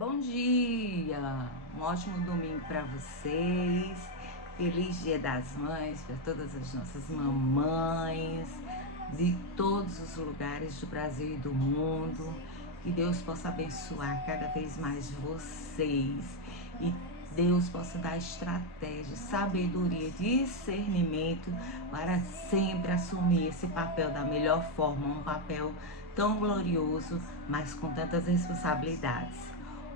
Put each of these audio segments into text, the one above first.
Bom dia! Um ótimo domingo para vocês. Feliz Dia das Mães para todas as nossas mamães de todos os lugares do Brasil e do mundo. Que Deus possa abençoar cada vez mais vocês e Deus possa dar estratégia, sabedoria, discernimento para sempre assumir esse papel da melhor forma, um papel tão glorioso, mas com tantas responsabilidades.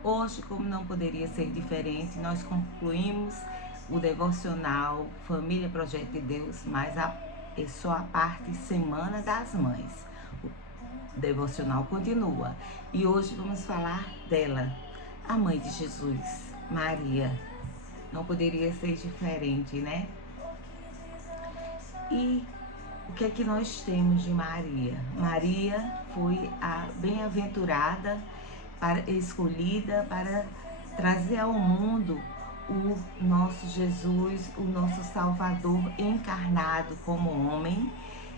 Hoje, como não poderia ser diferente, nós concluímos o devocional Família Projeto de Deus, mas é só a parte Semana das Mães. O devocional continua e hoje vamos falar dela, a mãe de Jesus, Maria. Não poderia ser diferente, né? E o que é que nós temos de Maria? Maria foi a bem-aventurada, escolhida para trazer ao mundo o nosso Jesus, o nosso Salvador encarnado como homem,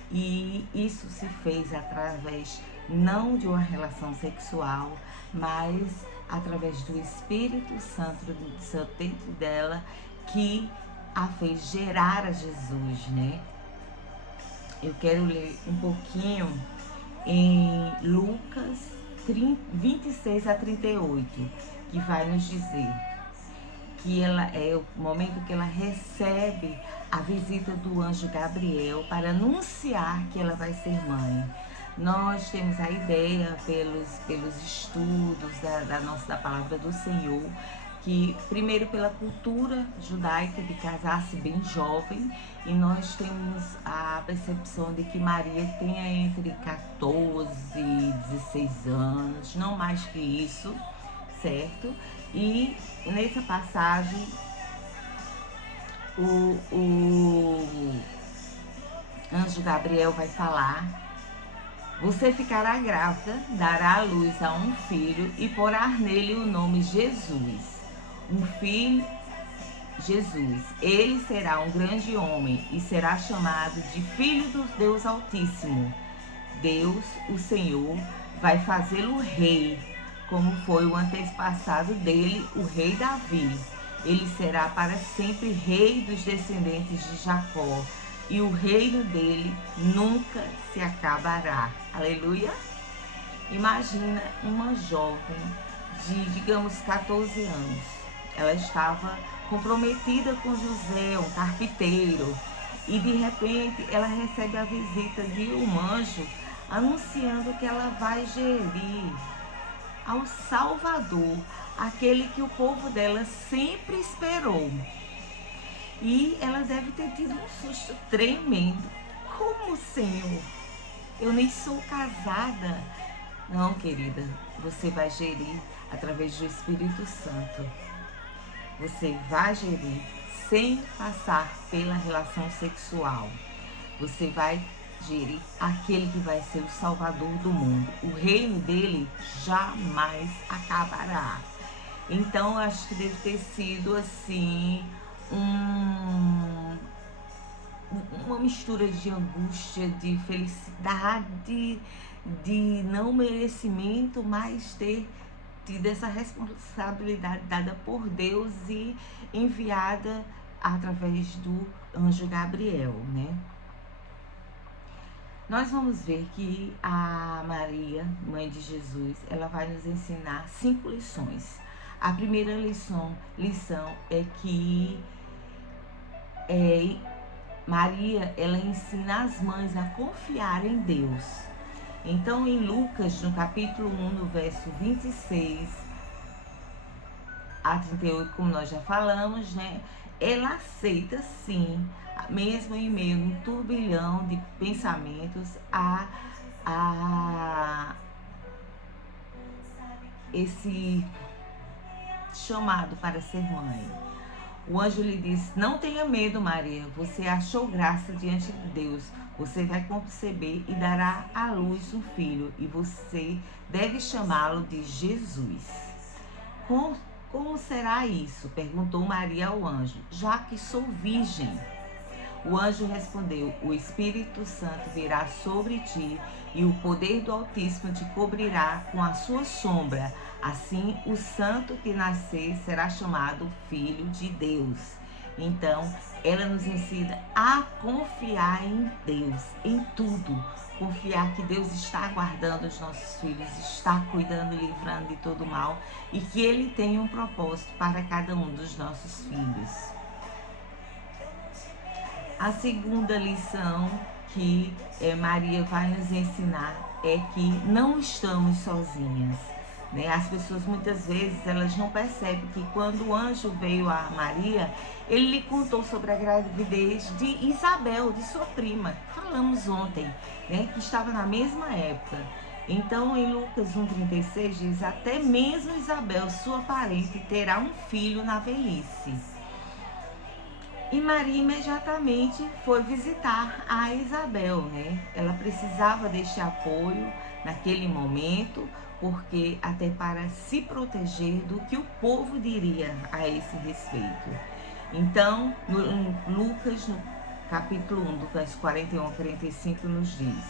e isso se fez através não de uma relação sexual, mas através do Espírito Santo dentro dela, que a fez gerar a Jesus, né? Eu quero ler um pouquinho em Lucas 26 a 38, que vai nos dizer que ela é o momento que ela recebe a visita do anjo Gabriel para anunciar que ela vai ser mãe. Nós temos a ideia pelos estudos da palavra do Senhor, que primeiro pela cultura judaica de casar-se bem jovem, e nós temos a percepção de que Maria tenha entre 14 e 16 anos, não mais que isso, certo? E nessa passagem o anjo Gabriel vai falar: você ficará grávida, dará à luz a um filho e porá nele o nome Jesus. Um filho, Jesus. Ele será um grande homem e será chamado de Filho do Deus Altíssimo. Deus, o Senhor, vai fazê-lo rei, como foi o antepassado dele, o rei Davi. Ele será para sempre rei dos descendentes de Jacó, e o reino dele nunca se acabará. Aleluia! Imagina uma jovem de, digamos, 14 anos. Ela estava comprometida com José, um carpinteiro, e de repente ela recebe a visita de um anjo anunciando que ela vai gerir ao Salvador, aquele que o povo dela sempre esperou. E ela deve ter tido um susto tremendo. Como, Senhor? Eu nem sou casada. Não, querida, você vai gerir através do Espírito Santo. Você vai gerir sem passar pela relação sexual. Você vai gerir aquele que vai ser o Salvador do mundo. O reino dele jamais acabará. Então, acho que deve ter sido assim uma mistura de angústia, de felicidade, de não merecimento, mas ter tido essa responsabilidade dada por Deus e enviada através do anjo Gabriel, né? Nós vamos ver que a Maria, mãe de Jesus, ela vai nos ensinar 5 lições. A primeira lição é que Maria, ela ensina as mães a confiar em Deus. Então, em Lucas, no capítulo 1, no verso 26 a 38, como nós já falamos, né? Ela aceita, sim, mesmo em meio a um turbilhão de pensamentos, esse chamado para ser mãe. O anjo lhe disse: não tenha medo, Maria, você achou graça diante de Deus. Você vai conceber e dará à luz um filho, e você deve chamá-lo de Jesus. Como será isso? Perguntou Maria ao anjo. Já que sou virgem. O anjo respondeu: o Espírito Santo virá sobre ti e o poder do Altíssimo te cobrirá com a sua sombra. Assim, o santo que nascer será chamado Filho de Deus. Então, ela nos ensina a confiar em Deus, em tudo. Confiar que Deus está guardando os nossos filhos, está cuidando e livrando de todo mal e que Ele tem um propósito para cada um dos nossos filhos. A segunda lição que Maria vai nos ensinar é que não estamos sozinhas. As pessoas muitas vezes elas não percebem que quando o anjo veio a Maria, ele lhe contou sobre a gravidez de Isabel, de sua prima. Falamos ontem, que estava na mesma época. Então, em Lucas 1,36 diz: até mesmo Isabel, sua parente, terá um filho na velhice. E Maria imediatamente foi visitar a Isabel, Ela precisava deste apoio naquele momento, porque até para se proteger do que o povo diria a esse respeito. Então, em Lucas, no capítulo 1, do verso 41 a 45, nos diz: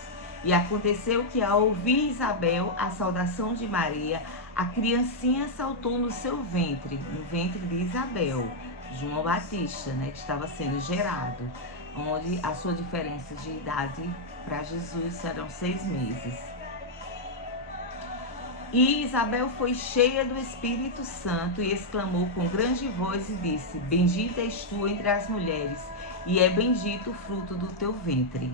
e aconteceu que ao ouvir Isabel a saudação de Maria, a criancinha saltou no seu ventre, no ventre de Isabel, João Batista, que estava sendo gerado, onde a sua diferença de idade para Jesus serão 6 meses. E Isabel foi cheia do Espírito Santo e exclamou com grande voz e disse: bendita és tu entre as mulheres, e é bendito o fruto do teu ventre.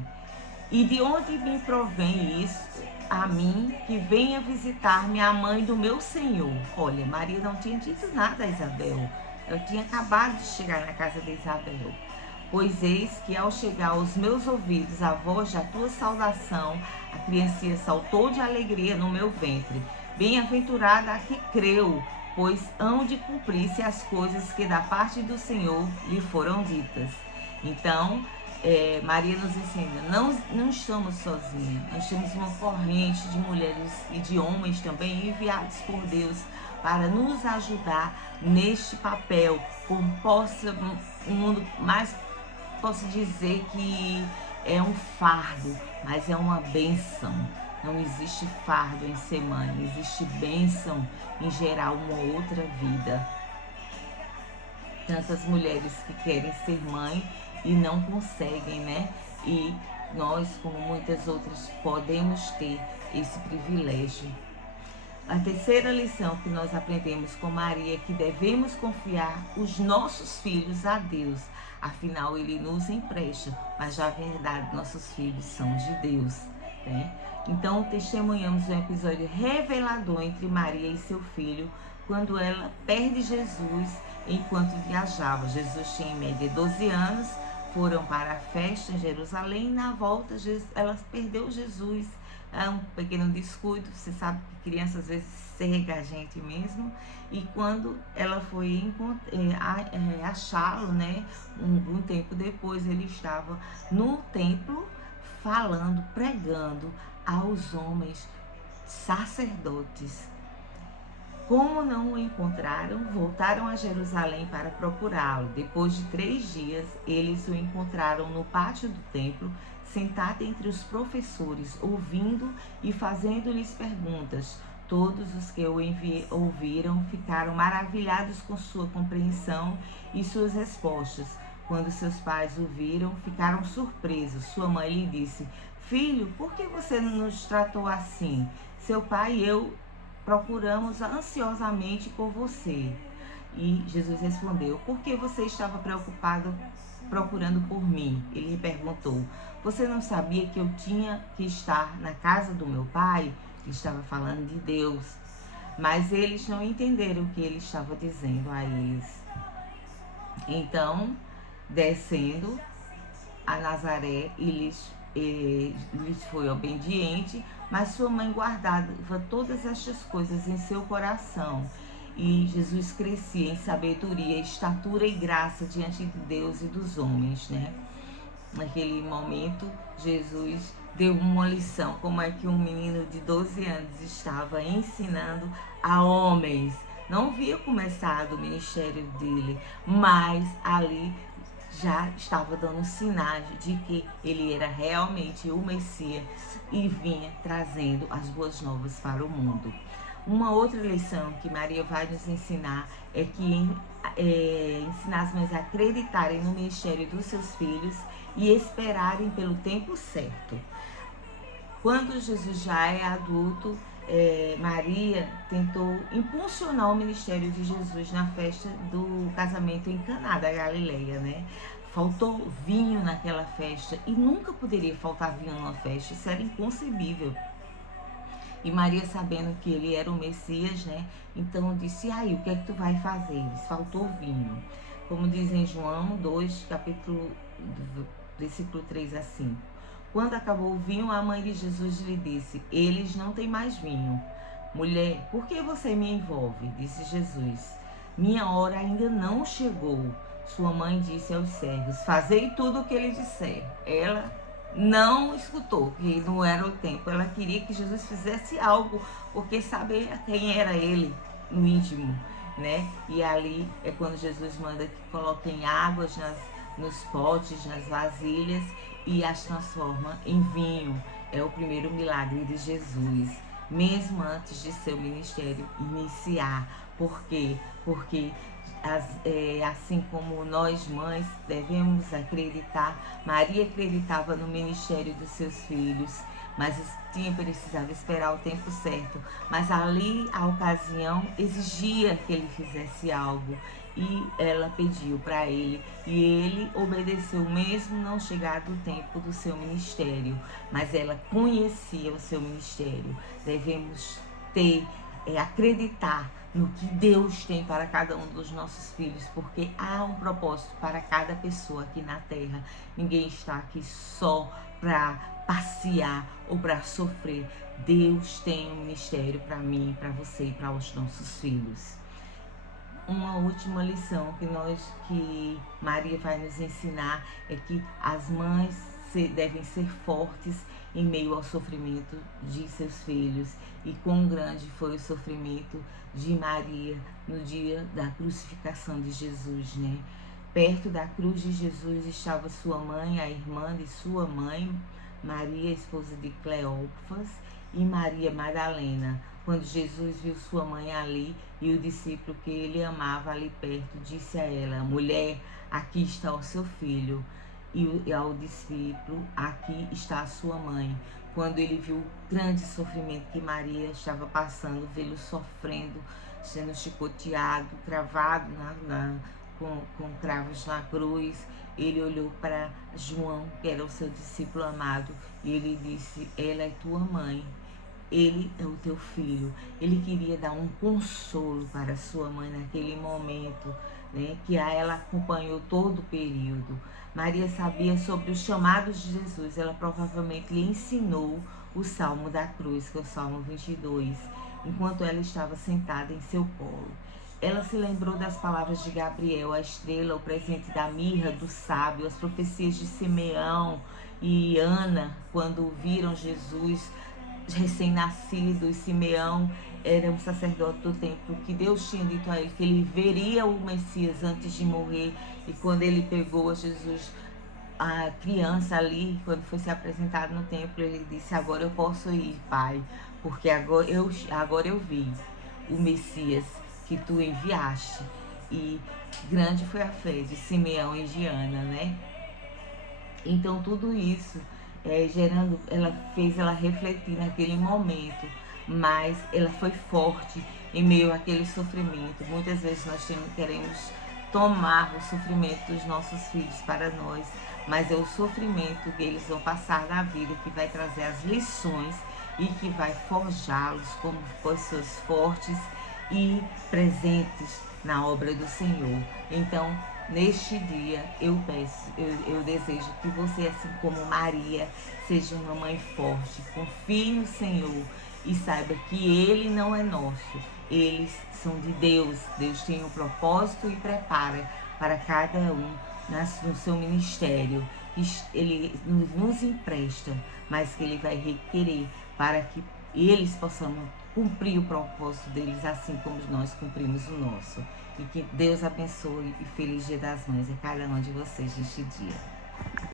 E de onde me provém isso a mim, que venha visitar-me a mãe do meu Senhor? Olha, Maria não tinha dito nada a Isabel. Ela tinha acabado de chegar na casa de Isabel. Pois eis que ao chegar aos meus ouvidos a voz da tua saudação, a criancinha saltou de alegria no meu ventre. Bem-aventurada a que creu, pois hão de cumprir-se as coisas que da parte do Senhor lhe foram ditas. Então, Maria nos ensina, não estamos sozinhos, nós temos uma corrente de mulheres e de homens também enviados por Deus para nos ajudar neste papel, como possa um mundo mais, posso dizer que é um fardo, mas é uma bênção. Não existe fardo em ser mãe, existe bênção em gerar uma outra vida. Tantas mulheres que querem ser mãe e não conseguem, E nós, como muitas outras, podemos ter esse privilégio. A terceira lição que nós aprendemos com Maria é que devemos confiar os nossos filhos a Deus. Afinal, Ele nos empresta, mas na verdade nossos filhos são de Deus, Então, testemunhamos um episódio revelador entre Maria e seu filho, quando ela perde Jesus enquanto viajava. Jesus tinha em média 12 anos, foram para a festa em Jerusalém, e na volta ela perdeu Jesus. É um pequeno descuido, você sabe que criança às vezes cega a gente mesmo. E quando ela foi achá-lo, um tempo depois, ele estava no templo falando, pregando aos homens sacerdotes. Como não o encontraram, voltaram a Jerusalém para procurá-lo. Depois de 3 dias, eles o encontraram no pátio do templo, sentado entre os professores, ouvindo e fazendo-lhes perguntas. Todos os que o ouviram ficaram maravilhados com sua compreensão e suas respostas. Quando seus pais o viram, ficaram surpresos. Sua mãe lhe disse: filho, por que você nos tratou assim? Seu pai e eu procuramos ansiosamente por você. E Jesus respondeu: por que você estava preocupado procurando por mim? Ele perguntou: você não sabia que eu tinha que estar na casa do meu pai? Ele estava falando de Deus. Mas eles não entenderam o que ele estava dizendo a eles. Então, descendo a Nazaré, lhes foi obediente, mas sua mãe guardava todas estas coisas em seu coração. E Jesus crescia em sabedoria, estatura e graça diante de Deus e dos homens, Naquele momento, Jesus deu uma lição, como é que um menino de 12 anos estava ensinando a homens. Não havia começado o ministério dele, mas ali já estava dando sinais de que ele era realmente o Messias e vinha trazendo as boas novas para o mundo. Uma outra lição que Maria vai nos ensinar é que ensinar as mães a acreditarem no ministério dos seus filhos e esperarem pelo tempo certo. Quando Jesus já é adulto, Maria tentou impulsionar o ministério de Jesus na festa do casamento em Caná da Galileia, né? Faltou vinho naquela festa e nunca poderia faltar vinho numa festa, isso era inconcebível. E Maria, sabendo que ele era o Messias, né? Então disse, aí, o que é que tu vai fazer? Faltou vinho. Como diz em João 2, versículo 3 a 5. Quando acabou o vinho, a mãe de Jesus lhe disse, eles não têm mais vinho. Mulher, por que você me envolve? Disse Jesus. Minha hora ainda não chegou. Sua mãe disse aos servos, fazei tudo o que ele disser. Ela não escutou, que não era o tempo. Ela queria que Jesus fizesse algo, porque sabia quem era ele no íntimo, né? E ali é quando Jesus manda que coloquem águas nos potes, nas vasilhas e as transforma em vinho. É o primeiro milagre de Jesus, mesmo antes de seu ministério iniciar. Por quê? Porque assim como nós mães devemos acreditar, Maria acreditava no ministério dos seus filhos, mas precisava esperar o tempo certo. Mas ali a ocasião exigia que ele fizesse algo e ela pediu para ele e ele obedeceu mesmo não chegado o tempo do seu ministério, mas ela conhecia o seu ministério. Devemos acreditar no que Deus tem para cada um dos nossos filhos, porque há um propósito para cada pessoa aqui na terra. Ninguém está aqui só para passear ou para sofrer. Deus tem um ministério para mim, para você e para os nossos filhos. Uma última lição que Maria vai nos ensinar é que as mães devem ser fortes em meio ao sofrimento de seus filhos. E quão grande foi o sofrimento de Maria no dia da crucificação de Jesus, né? Perto da cruz de Jesus estava sua mãe, a irmã de sua mãe, Maria, esposa de Cleófas, e Maria Madalena. Quando Jesus viu sua mãe ali e o discípulo que ele amava ali perto, disse a ela, mulher, aqui está o seu filho. E ao discípulo, aqui está a sua mãe. Quando ele viu o grande sofrimento que Maria estava passando, vê-lo sofrendo, sendo chicoteado, cravado com cravos na cruz, ele olhou para João, que era o seu discípulo amado, e ele disse, ela é tua mãe, ele é o teu filho. Ele queria dar um consolo para sua mãe naquele momento, né, que ela acompanhou todo o período. Maria sabia sobre os chamados de Jesus, ela provavelmente lhe ensinou o Salmo da Cruz, que é o Salmo 22, enquanto ela estava sentada em seu colo. Ela se lembrou das palavras de Gabriel, a estrela, o presente da mirra, do sábio, as profecias de Simeão e Ana, quando viram Jesus recém-nascido, e Simeão era um sacerdote do templo, que Deus tinha dito a ele que ele veria o Messias antes de morrer. E quando ele pegou Jesus, a criança ali, quando foi se apresentado no templo, ele disse, agora eu posso ir, Pai, porque agora eu vi o Messias que tu enviaste. E grande foi a fé de Simeão e de Ana, né? Então tudo isso ela fez ela refletir naquele momento, mas ela foi forte em meio àquele sofrimento. Muitas vezes nós queremos tomar o sofrimento dos nossos filhos para nós, mas é o sofrimento que eles vão passar na vida que vai trazer as lições e que vai forjá-los como pessoas fortes e presentes na obra do Senhor. Então, neste dia, eu desejo que você, assim como Maria, seja uma mãe forte, confie no Senhor e saiba que Ele não é nosso, eles são de Deus. Deus tem um propósito e prepara para cada um no seu ministério, que Ele nos empresta, mas que Ele vai requerer para que eles possam cumprir o propósito deles, assim como nós cumprimos o nosso. E que Deus abençoe e feliz Dia das Mães a cada uma de vocês neste dia.